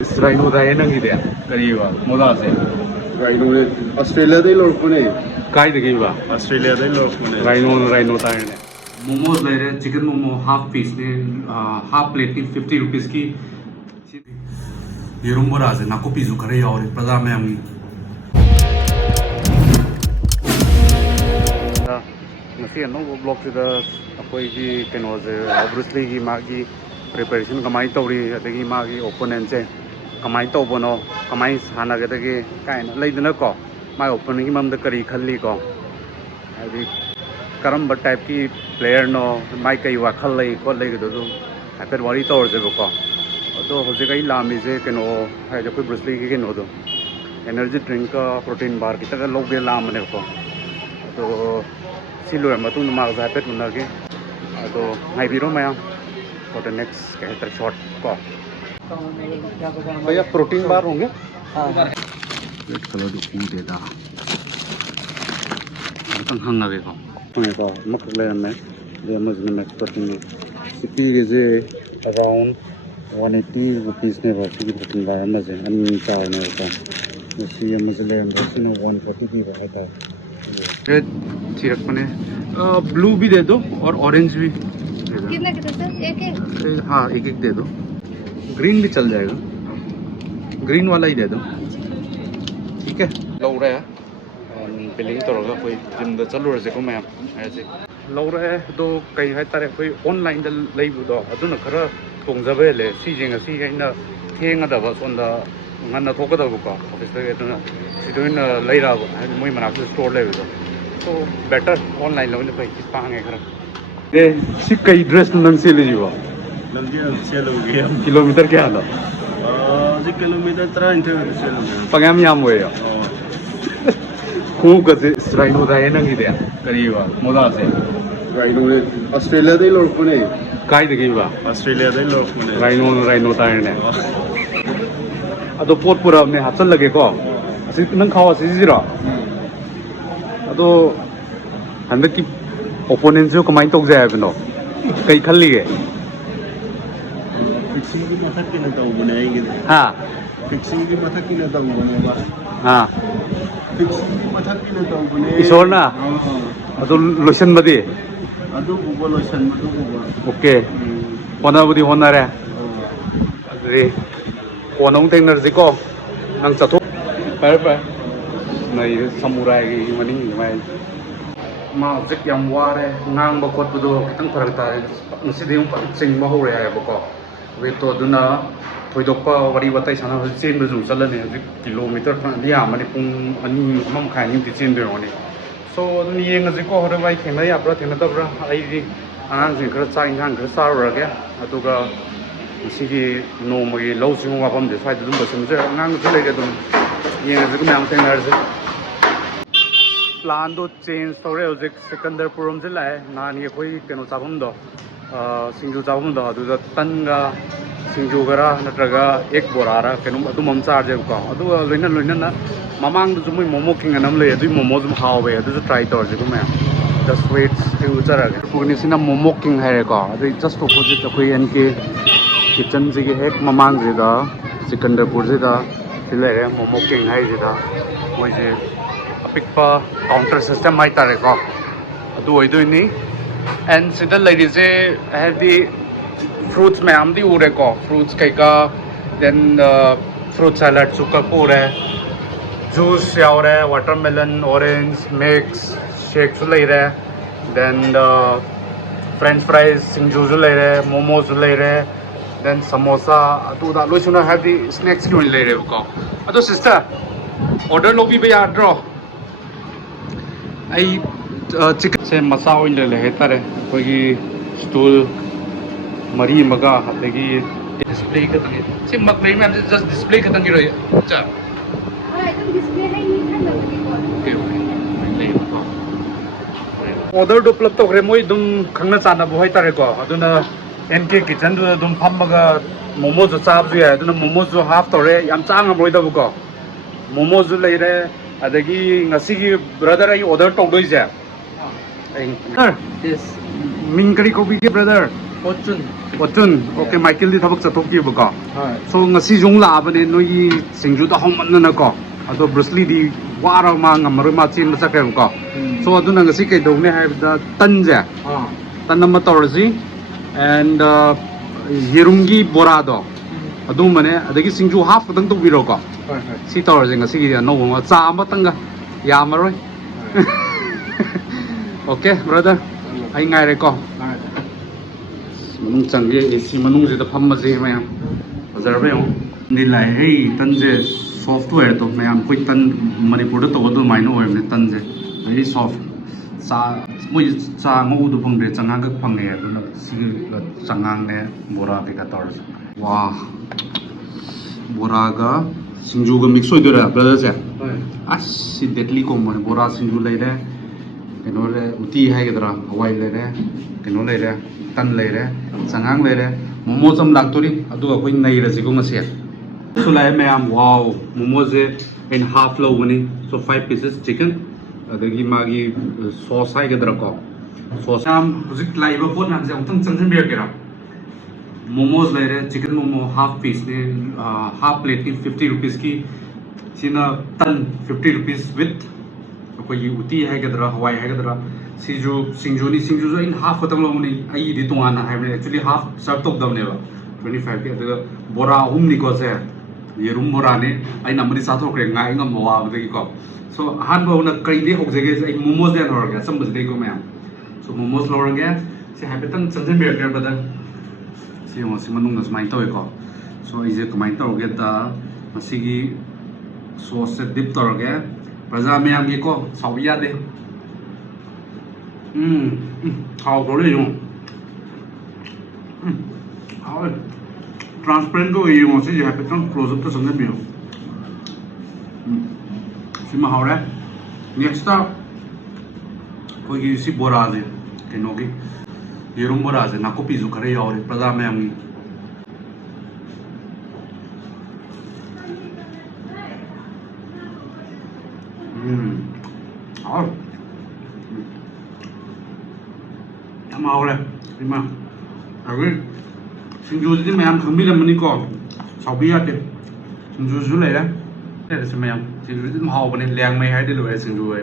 Rhino da enang ide kariwa moda se Rhino Australia dai lorpune kai de giwa Australia dai lorpune rhino ta ne momos le re chicken momo half piece ne half plate ki 50 rupees ki yerum bora se nako pisu khare yaw praja mayam ni ngasi no blog se da akoi gi keno se obviously gi magi preparation kamai tori adagi magi opponent se kamai tobono kamai sana ga dagi kaina leidana ko mai opponent gi mamda kari khalli ko adi karamba type ki player no mai kai wa khallai ko lei do do haper wari tor je ko to hoje kai lami je keno hai jo Bruce Lee gi keno do energy drink ka protein bar ki ta log be lam ne ko to silo ma tu ma ga pet na ge to ngai biro ma for the next character shot को भैया protein bar होंगे red colour की देदा तंग हंगा Beko तो मकले में जे मजने में प्रोटीन सिपी जे अराउंड 180 रुपीस ने बस की प्रोटीन बार में जे अन चार ने तो सी मजले में सुनो 140 की रहता है रेड चिरक में ब्लू भी दे दो और ऑरेंज भी कितना कितना सर एक हाँ एक दे दो ग्रीन भी चल जाएगा ग्रीन वाला ही दे दो ठीक है लो रहा है बिलिंग तो होगा कोई जिम द चल रहा है को मैं ऐसे लो रहा है तो कई है तारे कोई ऑनलाइन द लेबुदो अदुना खरा तोंजबे ले सीजेंग सी गाइना थेंगदबा सोंदा ngana thokadabko office da eduna sidoina leirabo moi manak store lebedo so better online lo ne pai pange khara ए सी कई ड्रेस नंग से ले जीवा नंगे से लोगे किलोमीटर क्या हाल जी किलोमीटर 3 इंटर से लोगे पंगाम याम होया खूब कसे राइनो दा एनंग इदे करीवा मोदा से Rhino Australia dai lorpune काय de giwa Australia dai lorpune rhino ता ने अदो पोट पुरा ने हाचल लगे को असि नंग खावा से जिरा अदो हंदक की ओपोनेंट जो कमाई तोक जाए बनो कई खल्ली है फिक्सिंग की मथक की न ताऊ बनाएंगे हाँ फिक्सिंग की मथक की न ताऊ बनेगा हाँ फिक्सिंग की मथक की न ताऊ बने इसोर ना अदो लोशन बदी अदो बुबो लोशन मदो बुबो ओके होना बुदी होना रे अरे होना उन टेक्नोलॉजी को नंग चतो पर नहीं समुराई की मनी मैं मा जिक याम वारे ngang ba khot budo kitang farak ta nsi de yung ching ma hore ay bako we to duna thoidok pa wari watai sana hol chen bu jung chalane kilometer liya mani pung ani mam khai ni ti chen de oni so ni yeng ji ko hore bai thena ya bra thena da bra ai ji anang jing khar cha ingang khar sa ra ga aduga sigi no magi lo jing wa bam de sai dum ba sim je angang ji le ga dum yeng ji ko mang thena ra plan दो change तौरे हजिक सिकंदरपुरम से लाए नानी कोई कनो चाबम दो सिंजू चाबम दो अदुदा तनगा सिंजू गरा नत्रगा एक बोरारा कनो अदु मम चार्ज को अदु लोइना ना ममांग दु जुमै मोमो किंग नम ले अदु मोमो जुम हावे अदु ट्राई तौर जे को मैं जस्ट वेट टू चरगा पुगनि सिना मोमो किंग है को अदु जस्ट अपोजिट कोई एनके किचन जे के एक ममांग जे दा सिकंदरपुर जे दा ले रे मोमो किंग है जे दा मोय जे पिकपा काउंटर सिस्टम आई तारे को अदु ओइदोइनी एंड सिदा लेडीजे हैव दी फ्रूट्स में आम दी उरे को फ्रूट्स कैका देन फ्रूट सैलड सुका पूरे जूस यावरे वाटरमेलन ऑरेंज मिक्स शेक सु ले रे देन फ्रेंच फ्राइज सिंजू सु ले रे मोमो सु ले रे देन समोसा अदु दा लोइसुना हैव दी स्नैक्स को ले रे को अदु सिस्टर ऑर्डर लो भी याद्रो आई चिकन से मसा ओइल ले हेतारे कोई स्टूल मरी मगा अदगी डिस्प्ले का तंगे से मकले में जस्ट डिस्प्ले का तंगे रही चा हां एकदम डिस्प्ले है ये था ओके ऑर्डर दो प्लग तो रे मोय दुम खंगना चाना बो हेतारे को अदुना एनके किचन दु दुम फमगा मोमो जो चाब जो है अदुना मोमो जो हाफ तोरे याम चांग मोय दबो को मोमो जो ले रे अदगी ngasi gi brother ai order tong doi ja sir Yes. min kari ko bi ke brother Fortune. Fortune. Okay, Michael di thabak chathokibako. Hi. So ngasi jong labane noi singju da hommanna ko. Ado Bruce Lee di wara ma ngamaro ma chin sa kre ko. So aduna ngasi kai dog ne haibda tan je. Tan nama torzi and yerungi borado. Adu mane adagi singju half tang to biro ko. Hi. Si torzi ngasi gi no ma cha ma tanga yamaroi. Okay, brother. Ai ngai re ko. Hi. Manung changi AC manung je da pham je mayam observe yo ni lai hei tan je software to mayam koi tan manipur da to do mai no ne tan je very soft sa moi cha ngo du phang de changa ga phang ne do na si changang ne bora be ka tor wa bora ga singju ga mix oi do ra brother je Hi. as si deadly ko mon bora singju lai de keno le uti hai ga dra hawai le de keno le de tan le de sangang le de momo cham lak tori adu koi nei ra ji ko ngase so lai me am wow momo je in half lo wani so 5 pieces chicken adagi magi sauce hai ga dra ko sauce am hujik lai ba pot nam je ong chang ber ke ra momos le re chicken momo half piece ne half plate ki 50 rupees ki sina tan 50 rupees with koi uti hai ga dra hawai hai ga dra singju in half khatang lo ni ai di tunga na hai actually half serve tok dam ne ba 25 ke da bora hum ni ko se yerum bora ne ai namri sa thok re ngai ngam wa ba de ko so han ba na kai de hok jege ai momos den hor ga sam ba de ko ma so momos lo ga se ha betang chanjen ber ga ba da si mo si manung na smai to ko so ai je kamai to ga da masigi sauce se dip to ga praja me am ge ko sawiya de how có đấy không? How transparent có gì mà sẽ gì hay phải trong close up cho sống rất nhiều. Xin mà how đấy. Next up, có gì si bora gì, cái nó cái yerum bora gì, nako pizu kare yaw đấy, praja me am how mau lên đi mà rồi singju thì mày ăn không biết là mình đi còn sáu bia thì singju dưới này đấy đây là mày ăn singju thì màu bên này leng mày hay đi lùi singju ấy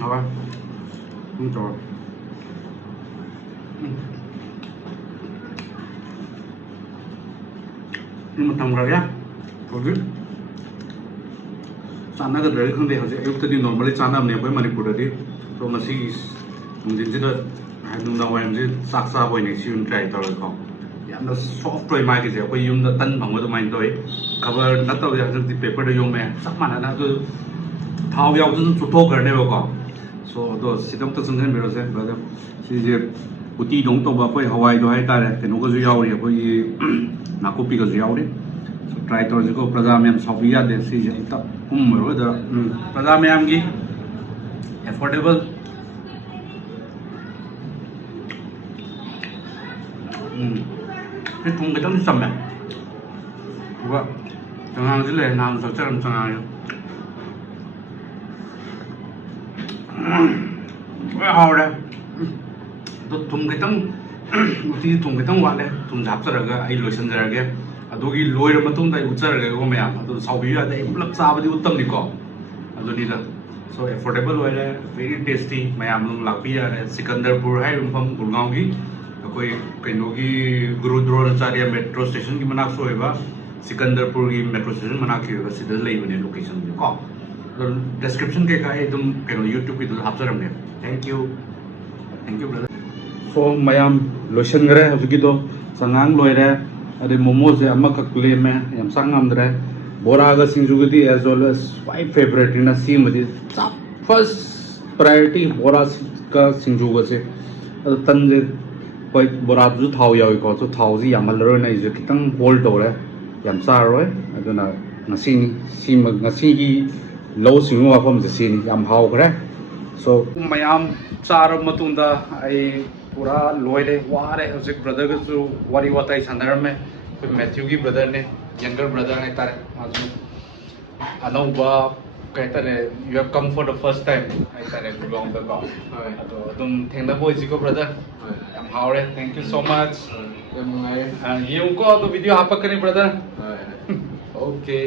好吧走nhưng mà thằng rồi á okay chana ga dare khande haje ayuk tadi normally chana amne bai manipur di to masi mungkin jida hadung da wayam je saksa boy ne siun try tor ko yam da soft toy mai ke je ko yum da tan bang da mai toy cover na to ya di paper da yom me sak mana na ko thau yaw tu chu to gar ne ko so do sidam ta chung me ro se ba da si je uti dong to ba ko hawai do hai ta re ke no ko ju yaw re ko yi na ko pi ko ju yaw re try to ji ko praja me am sabiya de si je ta ro da praja me am gi affordable cái thùng cái tấm sầm này đúng không chẳng hạn cái này làm sao chẳng hạn cái hào đây thùng cái tấm thì thùng cái tấm quạt đây thùng giáp ra cái ai lôi sân ra cái adugi lôi ra matung dai uchar ga ko me am adu saubi ya dai plak sa ba di uttam ni ko adu ni da so affordable way le very tasty me am lung lakpi ya re Sikandarpur hai pham Gurgaon gi koi kaino gi Guru Dronacharya metro station gi manak so ba Sikandarpur gi metro station manak ki ba sidha lei bane location gi ko description ke ka ekdam kaino YouTube ki hap saram ne thank you brother so mayam lotion gare hagi do sangang loi re ade momo se amma ka kule me yam sangam dre bora ga singjugati as well as my favorite in a sim with first priority bora ka singjuga se tan je koi bora ju thau yaw ko so thau ji yamal ro na je kitang hold to re yam sa roi aduna ngasi ni sim ngasi gi low singu wa phom je sin yam hau kre so mayam char matung da ai पूरा लोयरे वारे हजिक brother का जो वारी वाताई संदर्भ में कोई Matthew की brother ने यंगर ब्रदर ने तारे माजू ꯑꯅꯧꯕ ꯀꯩ ꯍꯥꯏꯇꯥꯔꯦ you have come for the first time ꯍꯥꯏꯇꯥꯔꯦ ꯒꯨꯔꯒꯥꯎꯟꯗꯀꯣ ꯍꯣꯏ ꯑꯗꯨꯝ ꯊꯦꯡꯅꯕ ꯑꯣꯏꯁꯤꯀꯣ ꯕ꯭ꯔꯗꯔ ꯍꯣꯏ ꯌꯥꯝ ꯍꯥꯎꯔꯦ ꯊꯦꯡꯛ ꯌꯨ ꯁꯣ ꯃꯆ ꯌꯥꯝ ꯅꯨꯡꯉꯥꯏꯔꯦ ꯌꯦꯡꯉꯨꯀꯣ ꯑꯗꯨ ꯚꯤꯗꯤꯑꯣ ꯍꯥꯞꯄꯛꯀꯅꯤ ꯕ꯭ꯔꯗꯔ ꯍꯣꯏ ꯑꯣꯀꯦ